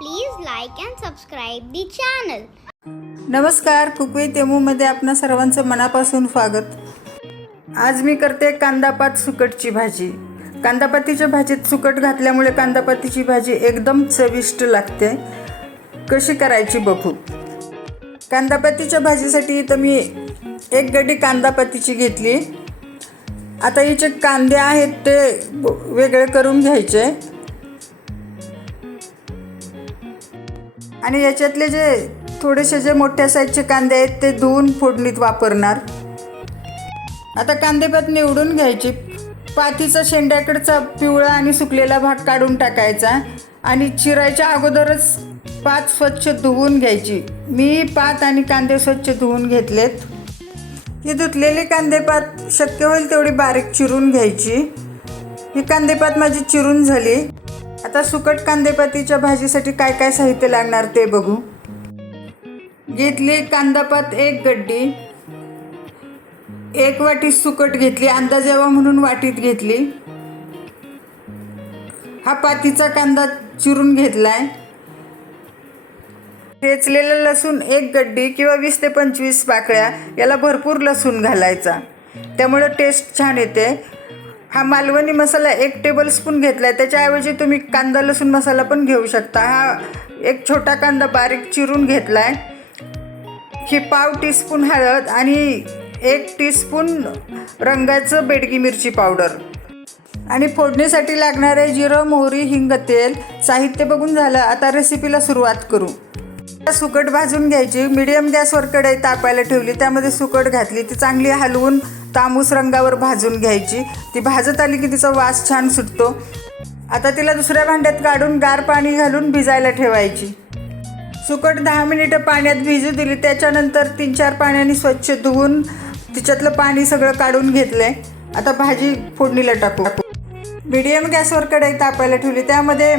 Please like and subscribe the channel. नमस्कार कुकवी तेमूमध्ये आपणा सर्वांचं मनापासून स्वागत. आज मी करते कांदापात सुकटची भाजी. कांदापातीच्या भाजीत सुकट घातल्यामुळे कांदापातीची भाजी एकदम चविष्ट लागते. कशी करायची बघू. कांदापातीच्या भाजीसाठी इथं मी एक गडी कांदापातीची घेतली. आता हिचे कांदे आहेत ते वेगळे करून घ्यायचे. आणि याच्यातले जे थोडेसे जे मोठ्या साईजचे कांदे आहेत ते धुवून फोडणीत वापरणार. आता कांदेपात निवडून घ्यायची. पातीचा शेंड्याकडचा पिवळा आणि सुकलेला भाग काढून टाकायचा आणि चिरायच्या अगोदरच पात स्वच्छ धुवून घ्यायची. मी पात आणि कांदे स्वच्छ धुवून घेतलेत. ही धुतलेली कांदेपात शक्य होईल तेवढी बारीक चिरून घ्यायची. ही कांदेपात माझी चिरून झाली. आता सुकट कांदेपातीच्या भाजीसाठी काय काय साहित्य लागणार ते बघू. घेतली कांदापात एक गड्डी एक वाटी सुकट घेतली अंदाज यावा म्हणून वाटीत घेतली. हा पातीचा कांदा चिरून घेतलाय. ठेचलेलं लसूण एक गड्डी किंवा वीस ते पंचवीस पाकळ्या याला भरपूर लसूण घालायचा. त्यामुळं टेस्ट छान येते. हा मालवणी मसाला एक टेबलस्पून घेतला आहे त्याच्याऐवजी तुम्ही कांदा लसूण मसाला पण घेऊ शकता. हा एक छोटा कांदा बारीक चिरून घेतला आहे ही पाव टीस्पून हळद आणि एक टीस्पून रंगाचं बेडगी मिरची पावडर. आणि फोडणीसाठी लागणारे जिरं मोहरी हिंग तेल साहित्य बघून झालं. आता रेसिपीला सुरुवात करू. सुकट भाजून घ्यायची. मिडियम गॅसवर कढई तापायला ठेवली. त्यामध्ये सुकट घातली. ती चांगली हलवून तांबूस रंगावर भाजून घ्यायची. ती भाजत आली की तिचा वास छान सुटतो. आता तिला दुसऱ्या भांड्यात काढून गार पाणी घालून भिजायला ठेवायची. सुकट दहा मिनिटं पाण्यात भिजू दिली त्याच्यानंतर तीन चार पाण्याने स्वच्छ धुवून तिच्यातलं पाणी सगळं काढून घेतलंय. आता भाजी फोडणीला टाकू. मीडियम गॅसवर कढई तापायला ठेवली. त्यामध्ये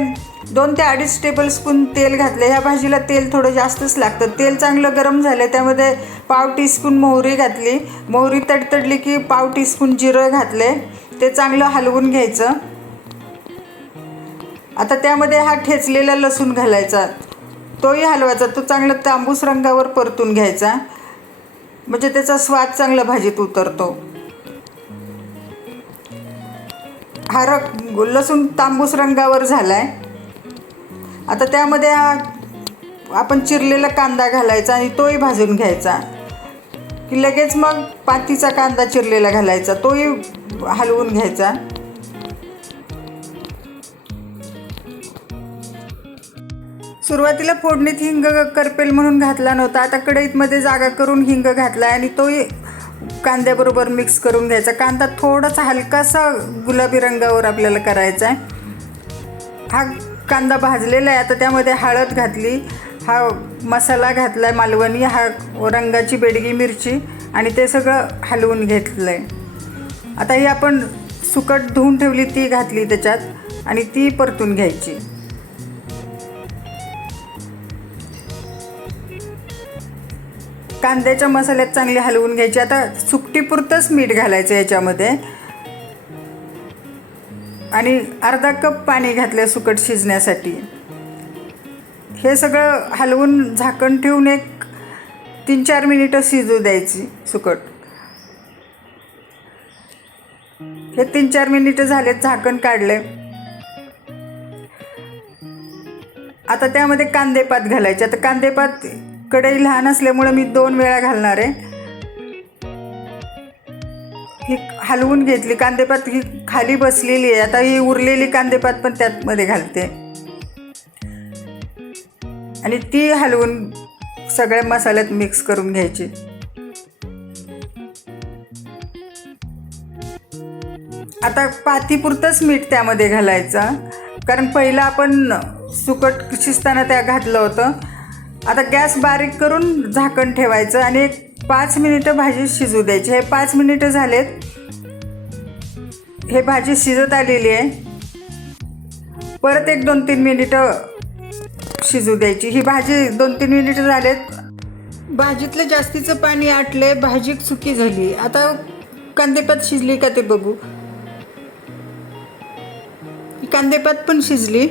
दोन ते अडीच टेबलस्पून तेल घातले. ह्या भाजीला तेल थोडं जास्तच लागतं. तेल चांगलं गरम झालं त्यामध्ये पाव टीस्पून मोहरी घातली. मोहरी तडतडली की पाव टीस्पून जिरं घातले. ते चांगलं हलवून घ्यायचं. आता त्यामध्ये हा ठेचलेला लसूण घालायचा. तोही हलवायचा. तो चांगला तांबूस रंगावर परतून घ्यायचा. म्हणजे त्याचा स्वाद चांगला भाजीत उतरतो. हा रंग लसूण तांबूस रंगावर झाला आहे आता त्यामध्ये हा आपण चिरलेला कांदा घालायचा आणि तोही भाजून घ्यायचा. की लगेच मग पातीचा कांदा चिरलेला घालायचा तोही हलवून घ्यायचा. सुरुवातीला फोडणीत हिंग करपेल म्हणून घातला नव्हता. आता कढईतमध्ये जागा करून हिंग घातला आणि तोही कांद्याबरोबर मिक्स करून घ्यायचा. कांदा थोडासा हलकासा गुलाबी रंगावर आपल्याला करायचा आहे. हा कांदा भाजलेला आहे. आता त्यामध्ये हळद घातली हा मसाला घातला आहे मालवणी हा रंगाची बेडगी मिरची आणि ते सगळं हलवून घेतलं आहे आता ही आपण सुकट धुवून ठेवली ती घातली त्याच्यात आणि ती परतून घ्यायची. कांद्याच्या मसाल्यात चांगले हलवून घ्यायची. आता सुकटीपुरतंच मीठ घालायचं याच्यामध्ये. आणि अर्धा कप पाणी घातलं सुकट शिजण्यासाठी. हे सगळं हलवून झाकण ठेवून एक तीन चार मिनिटं शिजू द्यायची सुकट. हे तीन चार मिनिटं झालेत झाकण काढले. आता त्यामध्ये कांदेपात घालायचे. आता कांदेपात कढई लहान असल्यामुळे मी दोन वेळा घालणार आहे. ही हलवून घेतली. कांदेपात ही खाली बसलेली आहे. आता ही उरलेली कांदेपात पण त्यातमध्ये घालते. आणि ती हलवून सगळ्या मसाल्यात मिक्स करून घ्यायची. आता पातीपुरतंच मीठ त्यामध्ये घालायचं. कारण पहिलं आपण सुकट शिजताना त्या घातलं होतं. आता गॅस बारीक करून झाकण ठेवायचं आणि एक पाच मिनिटं भाजी शिजू द्यायची. हे पाच मिनिटं झालेत. हे भाजी शिजत आलेली आहे. परत एक दोन तीन मिनिटं शिजू द्यायची. ही भाजी दोन तीन मिनिटं झालेत. भाजीतलं जास्तीचं पाणी आटले भाजी सुकी झाली. आता कांदेपात शिजली का ते बघू. कांदेपात पण शिजली.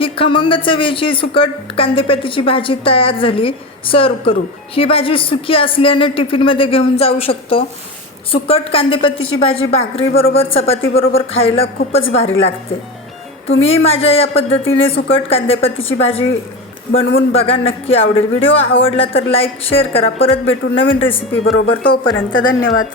ही खमंग चवीची सुकट कांदेपातीची भाजी तयार झाली. सर्व करू. ही भाजी सुकी असल्याने टिफिनमध्ये घेऊन जाऊ शकतो. सुकट कांदेपातीची भाजी भाकरीबरोबर चपातीबरोबर खायला खूपच भारी लागते. तुम्ही माझ्या या पद्धतीने सुकट कांदेपातीची भाजी बनवून बघा नक्की आवडेल. व्हिडिओ आवडला तर लाईक शेअर करा. परत भेटू नवीन रेसिपीबरोबर तोपर्यंत धन्यवाद.